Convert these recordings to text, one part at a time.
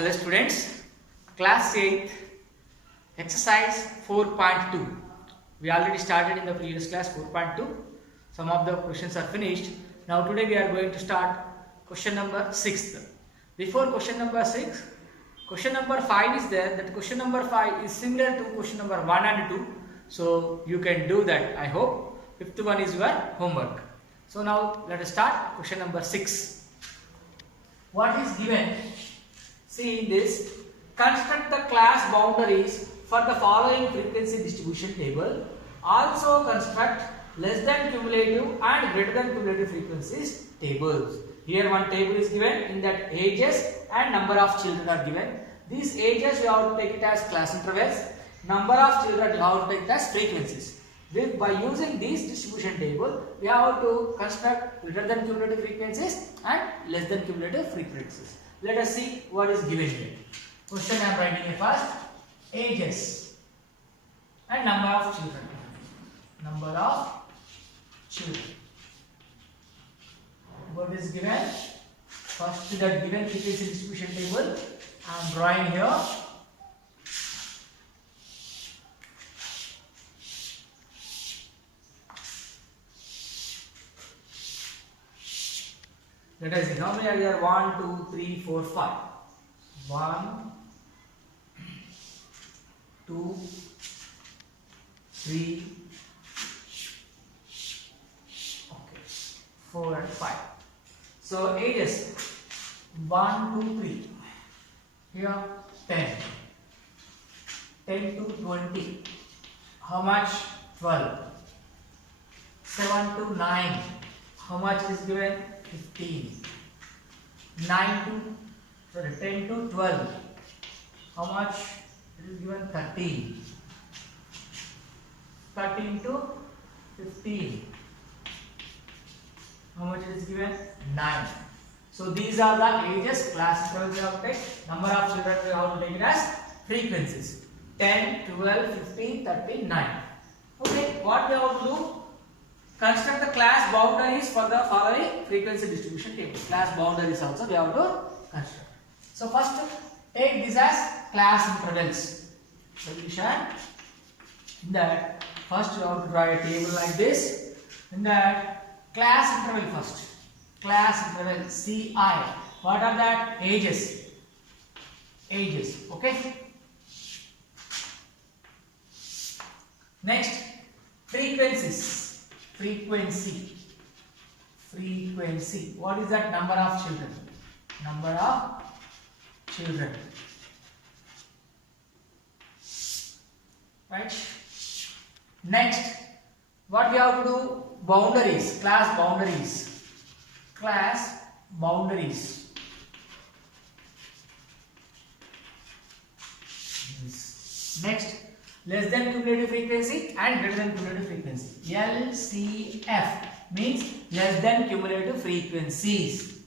Hello students, class 8th exercise 4.2. We already started in the previous class 4.2. Some of the questions are finished. Now today we are going to start question number 6. Before question number 6, question number 5 is there. That question number 5 is similar to question number 1 and 2. So you can do that, I hope. Fifth one is your homework. So now let us start question number 6. What is given? See in this, construct the class boundaries for the following frequency distribution table. Also construct less than cumulative and greater than cumulative frequencies tables. Here one table is given, in that ages and number of children are given. These ages we have to take it as class intervals. Number of children we have to take it as frequencies. By using this distribution table, we have to construct greater than cumulative frequencies and less than cumulative frequencies. Let us see what is given here. Question I am writing here first. Ages and number of children. Number of children. What is given? First, that given frequency distribution table I am drawing here. Let us see how many are there. 1, 2, 3, 4, 5. 1, 2, 3, okay, 4 and 5. So ages 1, 2, 3. Here 10. 10 to 20. How much? 12. 7 to 9. How much is given? 15. 10 to 12. How much? It is given 13. 13 to 15. How much it is given? 9. So these are the ages, class intervals we have to take. Number of children we have to take it as frequencies. 10, 12, 15, 13, 9. Okay, what we have to do? Construct the class boundaries for the following frequency distribution table. Class boundaries also we have to construct. So first take this as class intervals. Solution. In that first you have to draw a table like this. In that class interval first. Class interval Ci. What are that? Ages. Ages. Okay. Next, frequencies. Frequency. Frequency. What is that? Number of children. Number of children. Right. Next, what we have to do? Boundaries. Class boundaries. Class boundaries. Next, less than cumulative frequency and greater than cumulative frequency. LCF means less than cumulative frequencies.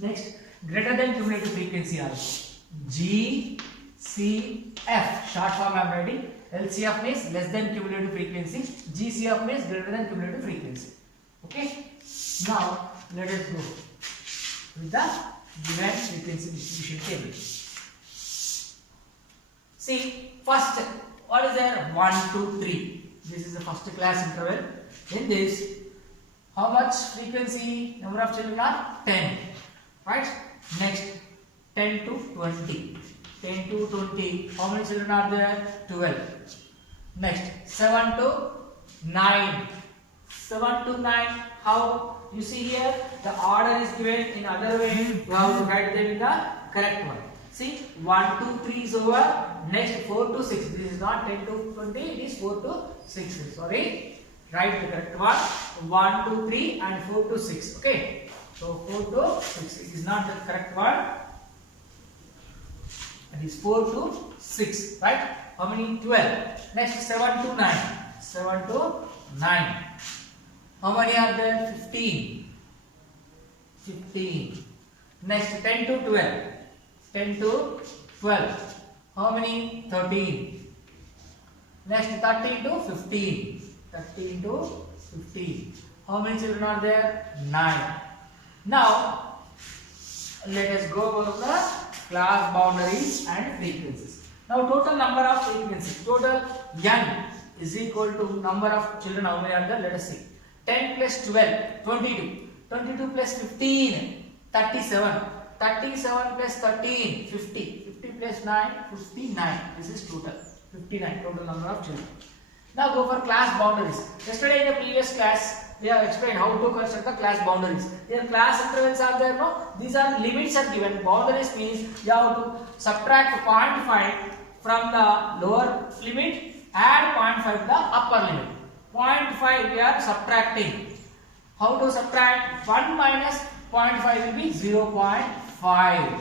Next, greater than cumulative frequency also. GCF, short form I am writing. LCF means less than cumulative frequency. GCF means greater than cumulative frequency. Okay. Now let us go with the given frequency distribution table. See, first, what is there? 1, 2, 3. This is the first class interval. In this, how much frequency? Number of children are 10. Right? Next, 10 to 20. 10 to 20. How many children are there? 12. Next, 7 to 9. 7 to 9. How? You see here, the order is given in other way. You have to write them in the correct one. See, 1, 2, 3 is over. Next 4 to 6. This is not 10 to 20. It is 4 to 6. Sorry. Write the correct one. 1, 2, 3 and 4 to 6. Okay. So 4 to 6. It is not the correct one. It is 4 to 6. Right? How many? 12. Next 7 to 9. 7 to 9. How many are there? 15. 15. Next 10 to 12. 10 to 12. How many? 13. Next 13 to 15. 13 to 15. How many children are there? 9. Now Let us go over the class boundaries and frequencies. Now total number of frequencies, total n is equal to number of children. How many are there? Let us see. 10 plus 12, 22. 22 plus 15, 37. 37 plus 13, 50. 50 plus 9, 59. This is total. 59 total number of children. Now go for class boundaries. Yesterday in the previous class, we have explained how to construct the class boundaries. Here class intervals are there, no? These are limits are given. Boundaries means you have to subtract 0.5 from the lower limit, add 0.5 to the upper limit. 0.5 we are subtracting. How to subtract? 1 minus 0.5 will be 0.5.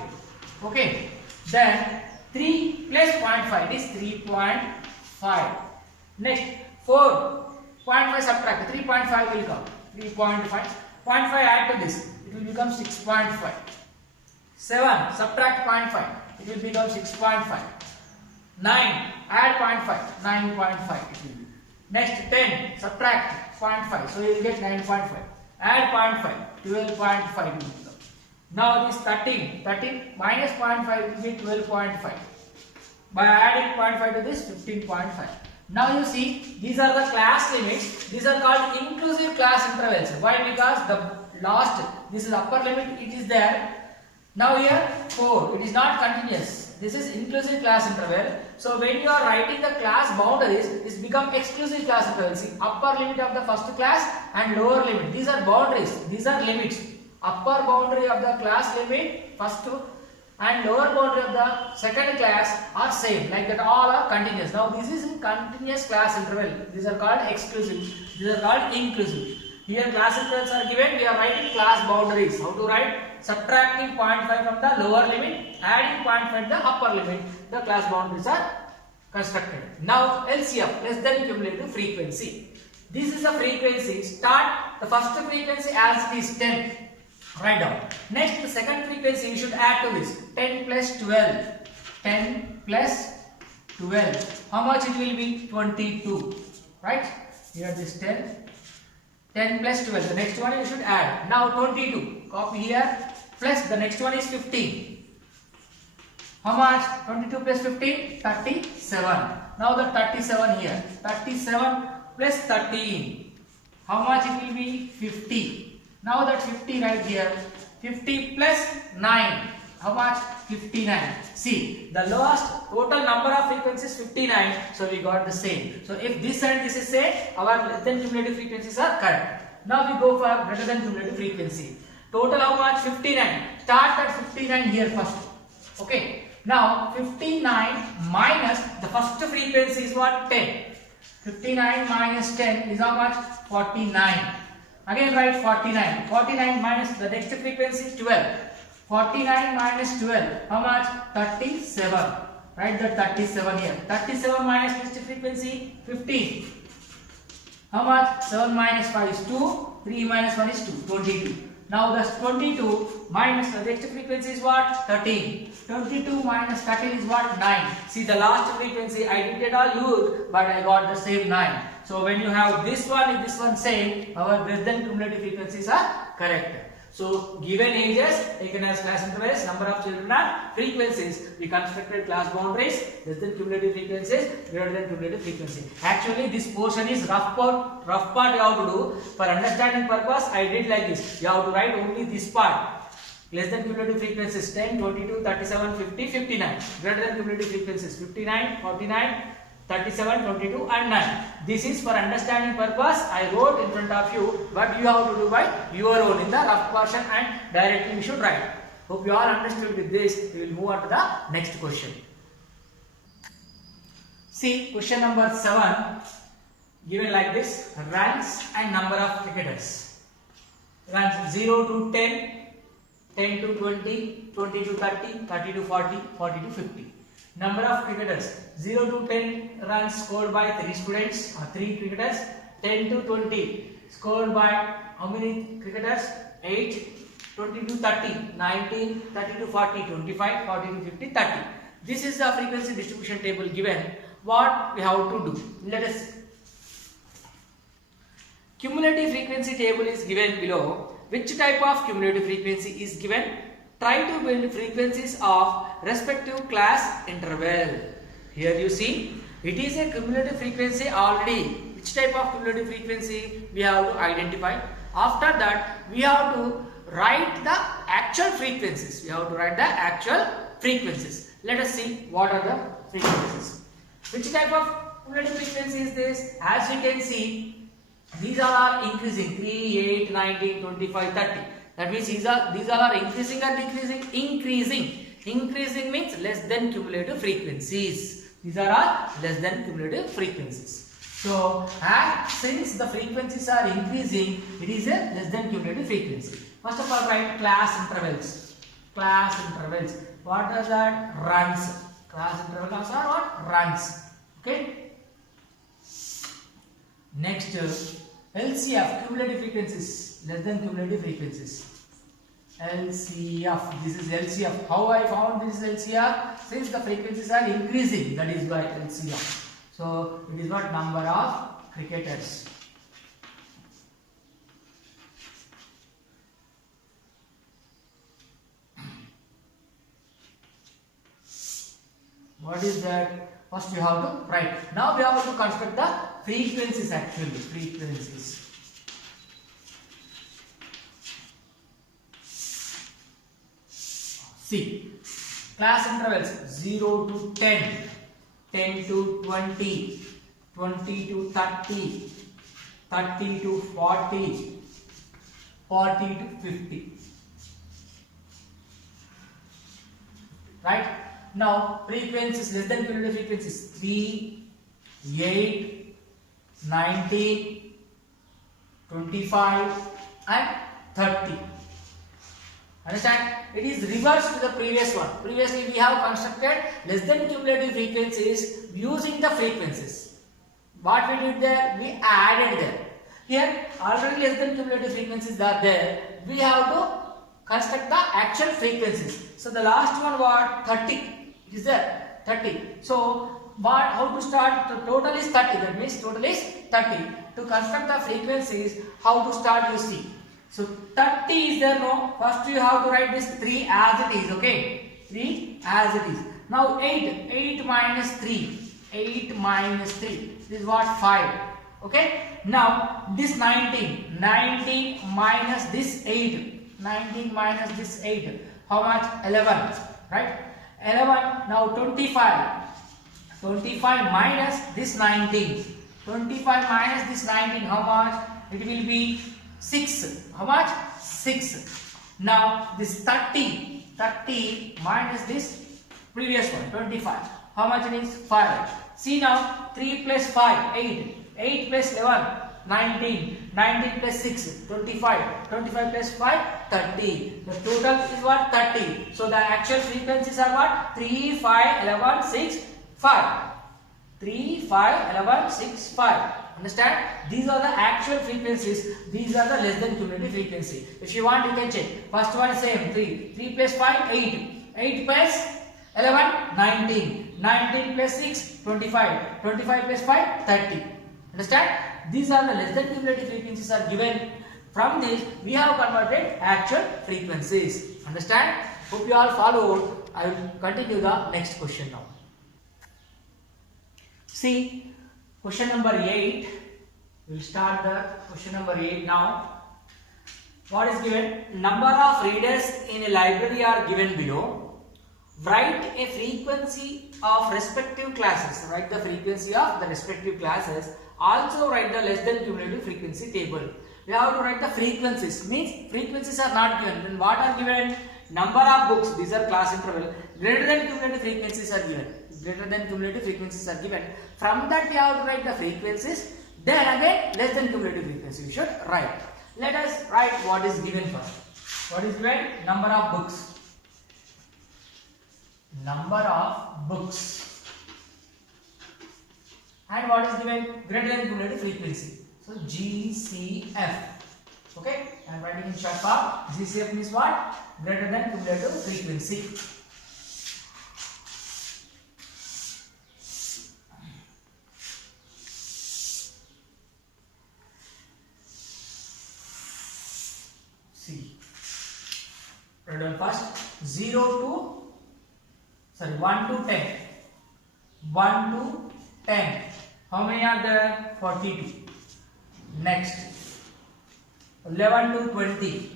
Okay. Then 3 plus 0.5 is 3.5. Next 4.5 subtract 3.5 will come 3.5. 0.5 add to this, it will become 6.5. 7 subtract 0.5, it will become 6.5. 9 add 0.5, 9.5 it will be. Next 10 subtract 0.5, so you will get 9.5. Add 0.5, 12.5 will become. Now this 13 minus 0.5 will be 12.5. By adding 0.5 to this, 15.5. Now you see, these are the class limits. These are called inclusive class intervals. Why? Because the last, this is upper limit, it is there. Now here 4, it is not continuous. This is inclusive class interval. So when you are writing the class boundaries, this become exclusive class interval. See, upper limit of the first class and lower limit. These are boundaries. These are limits. Upper boundary of the class limit, first two, and lower boundary of the second class are same, like that all are continuous. Now this is in continuous class interval. These are called exclusive. These are called inclusive. Here class intervals are given, we are writing class boundaries. How to write? Subtracting 0.5 from the lower limit, adding 0.5 from the upper limit. The class boundaries are constructed. Now LCF, less than cumulative frequency. This is the frequency. Start the first frequency as it is 10. Write down. Next, the second frequency you should add to this. 10 plus 12. 10 plus 12. How much it will be? 22. Right? Here this 10. 10 plus 12. The next one you should add. Now 22. Copy here. Plus the next one is 15. How much? 22 plus 15? 37. Now the 37 here. 37 plus 13. How much it will be? 50. Now that 50 right here, 50 plus 9, how much? 59. See, the lowest total number of frequencies 59, so we got the same. So if this and this is same, our less than cumulative frequencies are correct. Now we go for greater than cumulative frequency. Total how much? 59. Start at 59 here first. Okay. Now 59 minus the first frequency is what? 10. 59 minus 10 is how much? 49. Again write 49. 49 minus the next frequency 12. 49 minus 12. How much? 37. Write the 37 here. 37 minus next frequency 15. How much? 7 minus 5 is 2. 3 minus 1 is 2. 22. Now the 22 minus the next frequency is what? 13. 22 minus 13 is what? 9. See the last frequency I didn't all use, but I got the same 9. So when you have this one and this one same, our greater than cumulative frequencies are correct. So given ages taken as class intervals, number of children are frequencies. We constructed class boundaries, less than cumulative frequencies, greater than cumulative frequency. Actually this portion is rough part you have to do. For understanding purpose I did like this. You have to write only this part. Less than cumulative frequencies 10, 22, 37, 50, 59. Greater than cumulative frequencies 59, 49, 37, 22 and 9. This is for understanding purpose I wrote in front of you, but you have to do by your own in the rough portion and directly you should write. Hope you all understood with this. We will move on to the next question. See question number 7 given like this: runs and number of cricketers. Runs 0 to 10, 10 to 20, 20 to 30, 30 to 40, 40 to 50. Number of cricketers 0 to 10 runs scored by 3 students or 3 cricketers. 10 to 20 scored by how many cricketers? 8. 20 to 30 19. 30 to 40 25. 40 to 50 30. This is the frequency distribution table given. What we have to do? Let us see. Cumulative frequency table is given below. Which type of cumulative frequency is given? Try to build frequencies of respective class interval. Here you see, it is a cumulative frequency already. Which type of cumulative frequency we have to identify? After that, we have to write the actual frequencies. We have to write the actual frequencies. Let us see what are the frequencies. Which type of cumulative frequency is this? As you can see, these all are increasing 3, 8, 19, 25, 30. That means these all are increasing or decreasing? Increasing. Increasing means less than cumulative frequencies. These are all less than cumulative frequencies. So, since the frequencies are increasing, it is a less than cumulative frequency. First of all, write class intervals. Class intervals. What is that? Runs. Class intervals are what? Runs. Okay. Next, LCF, cumulative frequencies, less than cumulative frequencies. LCF, this is LCF. How I found this LCF? Since the frequencies are increasing, that is why LCF. So, it is what? Number of cricketers. What is that? First you have to write. Now we have to construct the frequencies actually. Frequencies. See, class intervals 0 to 10, 10 to 20, 20 to 30, 30 to 40, 40 to 50. Right? Now, frequencies less than cumulative frequencies 3, 8, 19, 25 and 30. Understand? It is reversed to the previous one. Previously we have constructed less than cumulative frequencies using the frequencies. What we did there? We added there. Here already less than cumulative frequencies are there. We have to construct the actual frequencies. So the last one what? 30. It is there. 30. So how to start? The total is 30. That means total is 30. To construct the frequencies, how to start you see. So 30 is there, no? First you have to write this 3 as it is, okay? 3 as it is. Now 8, 8 minus 3, 8 minus 3, this is what? 5, okay? Now this 19, 19 minus this 8, 19 minus this 8, how much? 11, right? 11, now 25, 25 minus this 19, 25 minus this 19, how much? It will be 6. How much? 6. Now this 30. 30 minus this previous one 25. How much it is? 5. See now 3 plus 5 8. 8 plus 11 19. 19 plus 6 25. 25 plus 5 30. The total is what? 30. So the actual frequencies are what? 3, 5, 11, 6, 5. 3, 5, 11, 6, 5. Understand? These are the actual frequencies. These are the less than cumulative frequency. If you want, you can check. First one same 3. 3 plus 5 8. 8 plus 11 19. 19 plus 6 25. 25 plus 5 30. Understand? These are the less than cumulative frequencies are given. From this we have converted actual frequencies. Understand? Hope you all followed. I will continue the next question now. See, question number 8. We will start the question number 8 now. What is given? Number of readers in a library are given below. Write a frequency of respective classes. Write the frequency of the respective classes. Also write the less than cumulative frequency table. We have to write the frequencies. Means frequencies are not given. Then what are given? Number of books. These are class interval. Greater than cumulative frequencies are given. Greater than cumulative frequencies are given. From that we have to write the frequencies. Then again less than cumulative frequency we should write. Let us write what is given first. What is given? Number of books. Number of books. And what is given? Greater than cumulative frequency. So GCF. Okay? I am writing in short form. GCF means what? Greater than cumulative frequency. Write down first 0 to 1 to 10. 1 to 10. How many are there? 42. Next 11 to 20.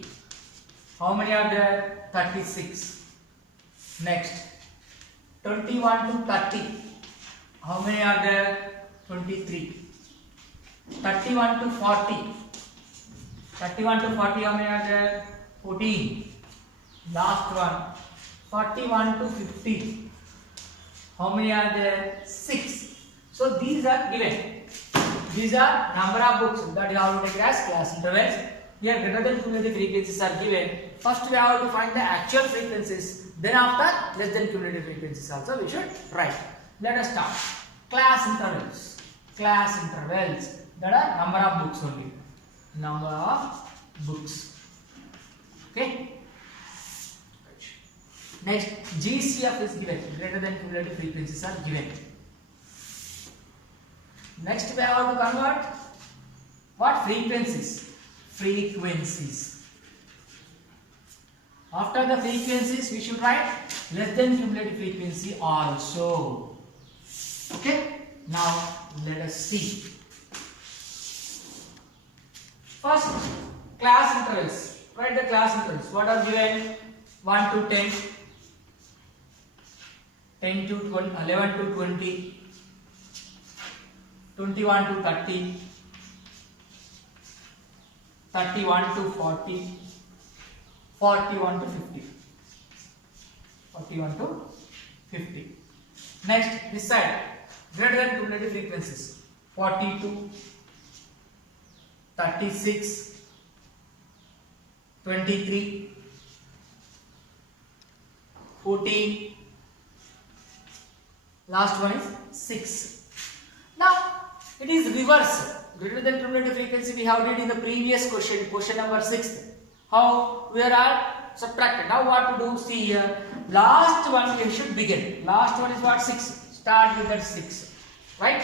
How many are there? 36. Next 21 to 30. How many are there? 23. 31 to 40. 31 to 40, how many are there? 14. Last one. 41 to 50. How many are there? 6. So these are given. These are number of books that you have to take as class intervals. Here greater than cumulative frequencies are given. First we have to find the actual frequencies. Then after less than cumulative frequencies also we should write. Let us start. Class intervals. Class intervals. That are number of books only. Number of books. Okay. Next, GCF is given. Greater than cumulative frequencies are given. Next, we have to convert what? Frequencies. Frequencies. After the frequencies, we should write less than cumulative frequency also. Okay. Now, let us see. First, class intervals. Write the class intervals. What are given? 1 to 10, 10 to 20, 11 to 20, 21 to 30, 31 to 40, 41 to 50. 41 to 50. Next, this side, greater than cumulative frequencies. 42, 36, 23, 14, last one is 6. Now, it is reverse. Greater than cumulative frequency we have did in the previous question, question number 6. How we are subtracted. Now what to do? See here, last one we should begin. Last one is what? 6. Start with that 6. Right?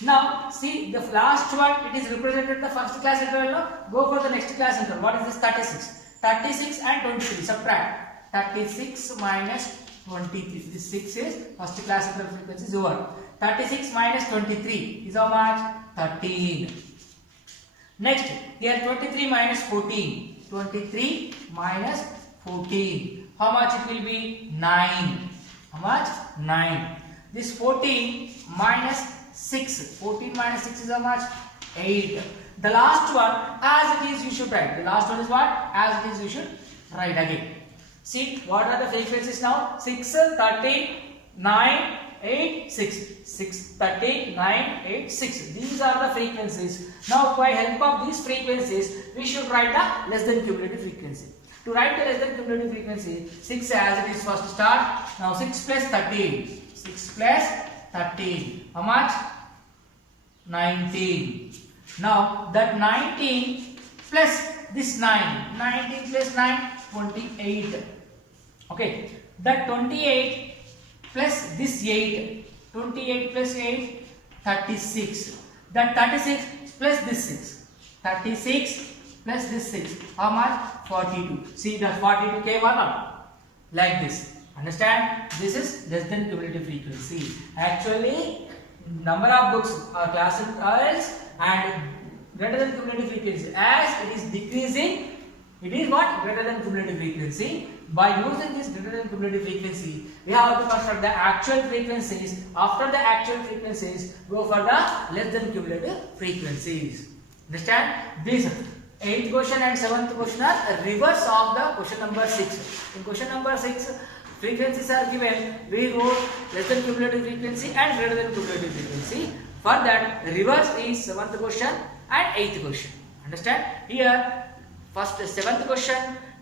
Now, see the last one, it is represented the first class interval. Go for the next class interval. What is this? 36. 36 and 23. Subtract. 36 minus 23. This 6 is first class interval frequency is over. 36 minus 23 is how much? 13. Next, here 23 minus 14. 23 minus 14. How much it will be? 9. How much? 9. This 14 minus 6. 14 minus 6 is how much? 8. The last one, as it is, you should write. The last one is what? As it is, you should write again. See, what are the frequencies now? 6, 13, 9, 8, 6. 6, 13, 9, 8, 6. These are the frequencies. Now, by help of these frequencies, we should write the less than cumulative frequency. To write the less than cumulative frequency, 6 as it is first start. Now, 6 plus 13. 6 plus 13. How much? 19. Now, that 19 plus this 9. 19 plus 9, 28. Okay. That 28 plus this 8. 28 plus 8, 36. That 36 plus this 6. 36 plus this 6. How much? 42. See that 42 came or not? Like this. Understand? This is less than cumulative frequency. Actually, number of books are classified and greater than cumulative frequency. As it is decreasing, it is what? Greater than cumulative frequency. By using this greater than cumulative frequency, we have to construct the actual frequencies. After the actual frequencies, go for the less than cumulative frequencies. Understand? This 8th question and 7th question are reverse of the question number 6. In question number 6, frequencies are given. We wrote less than cumulative frequency and greater than cumulative frequency. For that, reverse is 7th question and 8th question. Understand? Here, first 7th question,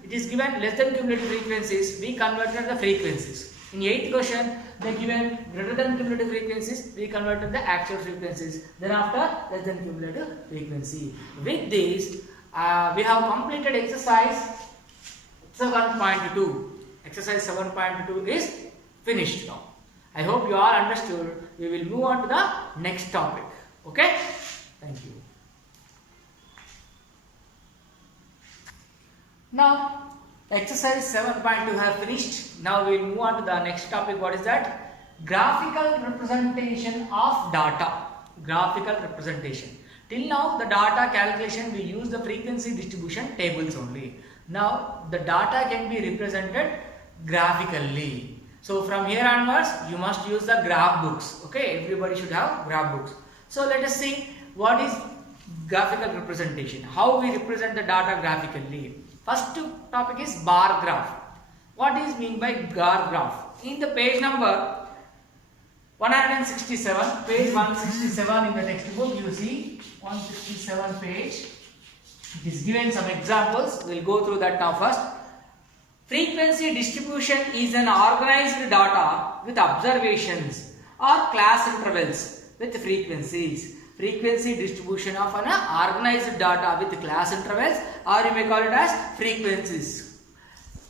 it is given less than cumulative frequencies. We converted the frequencies. In 8th question, they given greater than cumulative frequencies. We converted the actual frequencies. Then after, less than cumulative frequency. With this, we have completed exercise 7.2. Exercise 7.2 is finished now. I hope you all understood. We will move on to the next topic. Okay? Thank you. Now, Exercise 7.2 have finished. Now we will move on to the next topic. What is that? Graphical representation of data. Graphical representation. Till now the data calculation we use the frequency distribution tables only. Now the data can be represented graphically. So from here onwards you must use the graph books. Okay, everybody should have graph books. So let us see what is graphical representation. How we represent the data graphically. First topic is bar graph. What is mean by bar graph? In the page number 167, page 167 in the textbook, you see 167 page. It is given some examples. We will go through that now first. Frequency distribution is an organized data with observations or class intervals with frequencies. Frequency distribution of an organized data with class intervals, or you may call it as frequencies.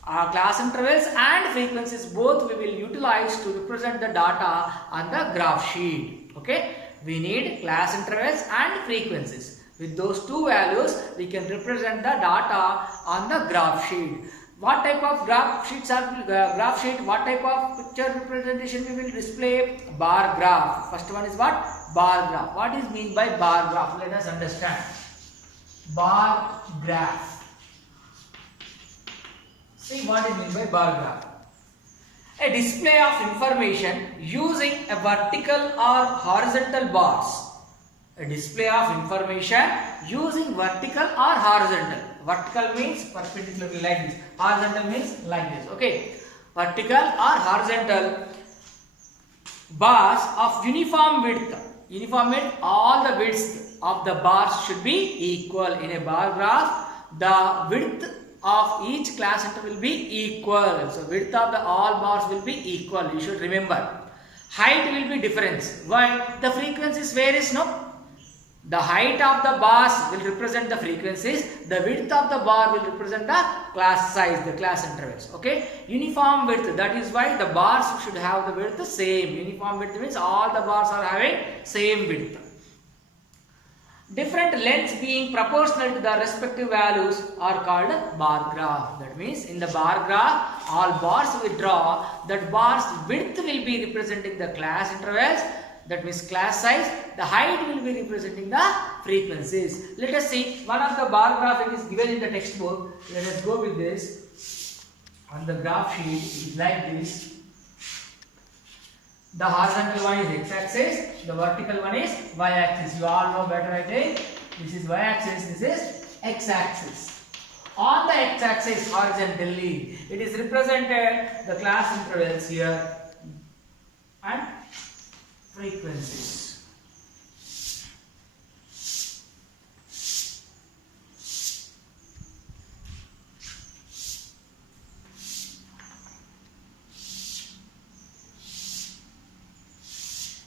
Class intervals and frequencies both we will utilize to represent the data on the graph sheet. Okay, we need class intervals and frequencies. With those two values we can represent the data on the graph sheet. What type of graph sheets are graph sheet? What type of picture representation we will display? Bar graph. First one is what? Bar graph. What is mean by bar graph? Let us understand. Bar graph. See what is mean by bar graph. A display of information using a vertical or horizontal bars. A display of information using vertical or horizontal. Vertical means perpendicularly like this. Horizontal means like this. Okay. Vertical or horizontal bars of uniform width. Uniform width, all the widths of the bars should be equal. In a bar graph, the width of each class interval will be equal. So width of the all bars will be equal. You should remember. Height will be different. Why? The frequencies varies, no? The height of the bars will represent the frequencies. The width of the bar will represent the class size, the class intervals. Okay. Uniform width. That is why the bars should have the width same. Uniform width means all the bars are having same width. Different lengths being proportional to the respective values are called bar graph. That means in the bar graph, all bars we draw, that bars width will be representing the class intervals. That means class size. The height will be representing the frequencies. Let us see. One of the bar graphic is given in the textbook. Let us go with this. On the graph sheet, it is like this. The horizontal one is x-axis. The vertical one is y-axis. You all know better, I think. This is y-axis. This is x-axis. On the x-axis horizontally, it is represented the class intervals here and frequencies.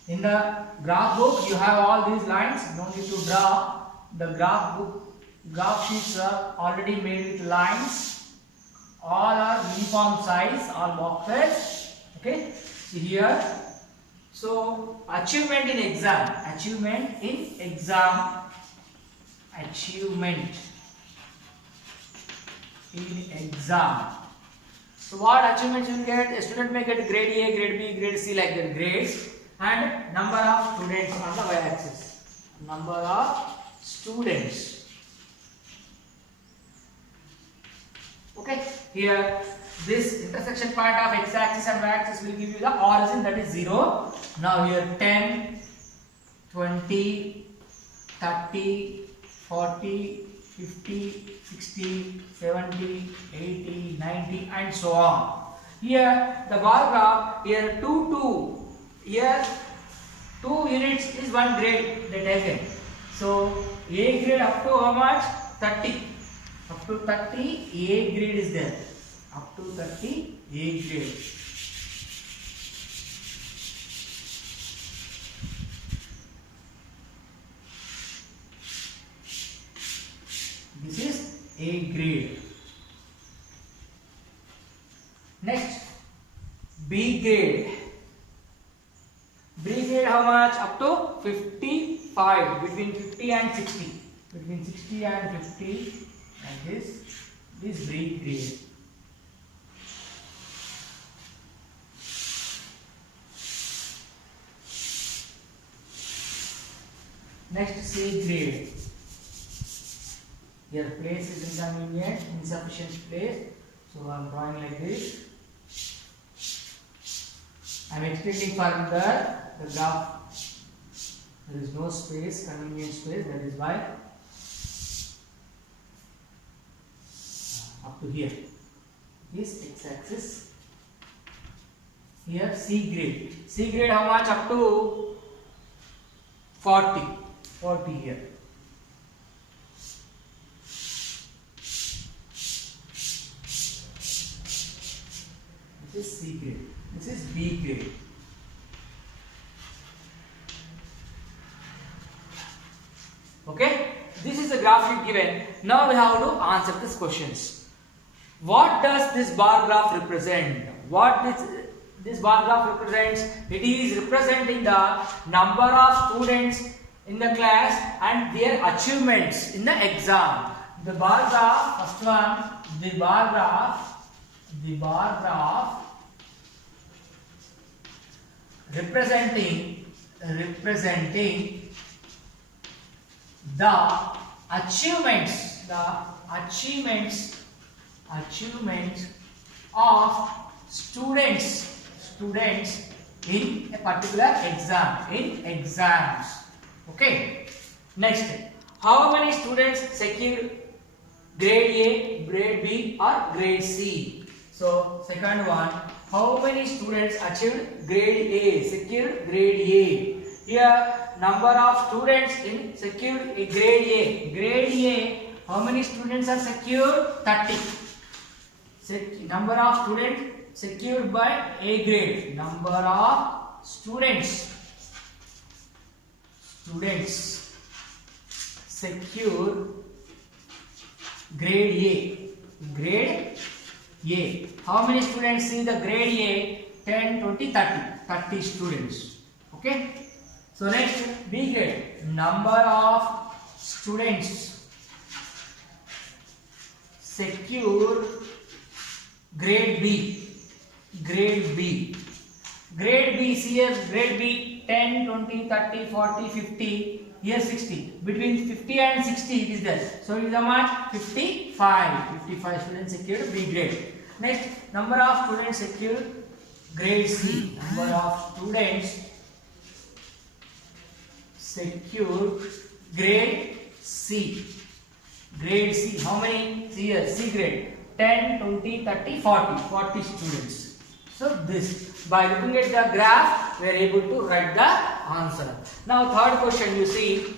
In the graph book, you have all these lines. No need to draw. The graph sheets are already made with lines. All are uniform size, all boxes. Okay. See here. So, achievement in exam. So, what achievements you will get? A student may get grade A, grade B, grade C, like that grades, and number of students on the y-axis. Number of students. Okay, here this intersection point of x-axis and y-axis will give you the origin, that is 0. Now here 10, 20, 30, 40, 50, 60, 70, 80, 90 and so on. Here the bar graph, here 2, here 2 units is 1 grade they taken. So A grade up to how much? 30. Up to 30 A grade is there. Up to 30 A grade. This is A grade. Next, B grade. B grade how much? Up to 55. Between 50 and 60. Between 60 and 50. Like this. This B grade. C grade. Here place is inconvenient, insufficient place. So I am drawing like this. I am extending further the graph. There is no space, convenient space. That is why up to here. This x-axis. Here C grade. C grade how much? Up to 40. 40 here. This is C grade. This is B grade. Okay? This is the graphic given. Now we have to answer these questions. What does this bar graph represent? What this bar graph represents? It is representing the number of students in the class and their achievements in the exam. The bar graph, first one, the bar graph representing the achievements of students in a particular exams. Okay. Next, how many students secured grade A, grade B or grade C? So second one, how many students achieved grade A, secured grade A? Here number of students in secured grade A. Grade A, how many students are secured? 30. Number of students secured by A grade. Number of students secure grade A. Grade A. How many students in the grade A? 10, 20, 30. 30 students. Okay. So next, B grade. Number of students secure grade B. Grade B. Grade B, see here, grade B 10, 20, 30, 40, 50, here 60. Between 50 and 60 it is there. So it is how much? 55. 55 students secured B grade. Next, number of students secured grade C. Number of students secured grade C. Grade C. How many? See here, C grade. 10, 20, 30, 40. 40 students. So this, by looking at the graph, we are able to write the answer. Now third question, you see,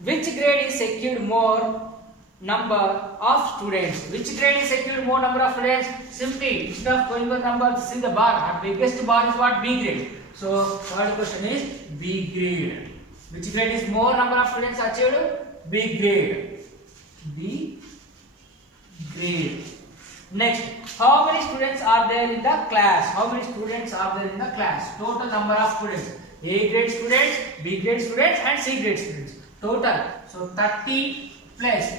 which grade is secured more number of students? Which grade is secured more number of students? Simply, instead of going by number, see the bar. The biggest bar is what? B grade. So third question is B grade. Which grade is more number of students achieved? B grade. B grade. Next, how many students are there in the class? How many students are there in the class? Total number of students. A grade students, B grade students and C grade students. Total. So 30 plus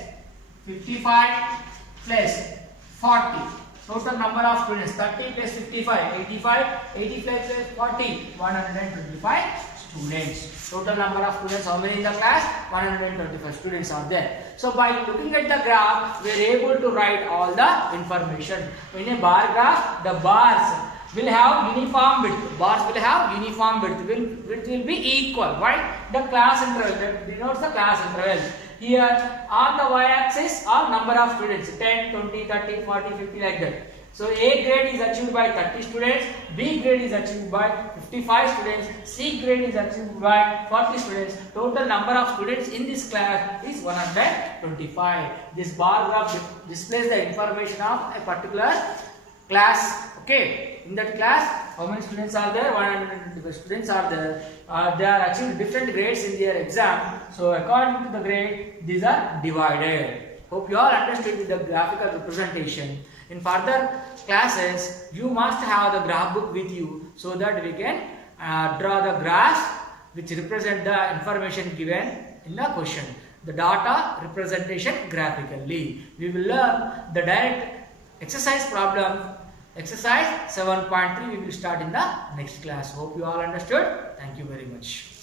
55 plus 40. Total number of students. 30 plus 55. 85. 85 plus 40. 125 students. Total number of students, how many in the class? 125 students are there. So by looking at the graph, we are able to write all the information. In a bar graph, the bars will have uniform width. Bars will have uniform width. Width will be equal. Why? The class interval. That denotes the class interval. Here on the y-axis are number of students. 10, 20, 30, 40, 50 like that. So A grade is achieved by 30 students, B grade is achieved by 55 students, C grade is achieved by 40 students. Total number of students in this class is 125. This bar graph displays the information of a particular class. Okay, in that class, how many students are there? 125 students are there. They are achieved different grades in their exam. So according to the grade, these are divided. Hope you all understood with the graphical representation. In further classes, you must have the graph book with you so that we can draw the graphs which represent the information given in the question. The data representation graphically. We will learn the direct exercise problem. Exercise 7.3 we will start in the next class. Hope you all understood. Thank you very much.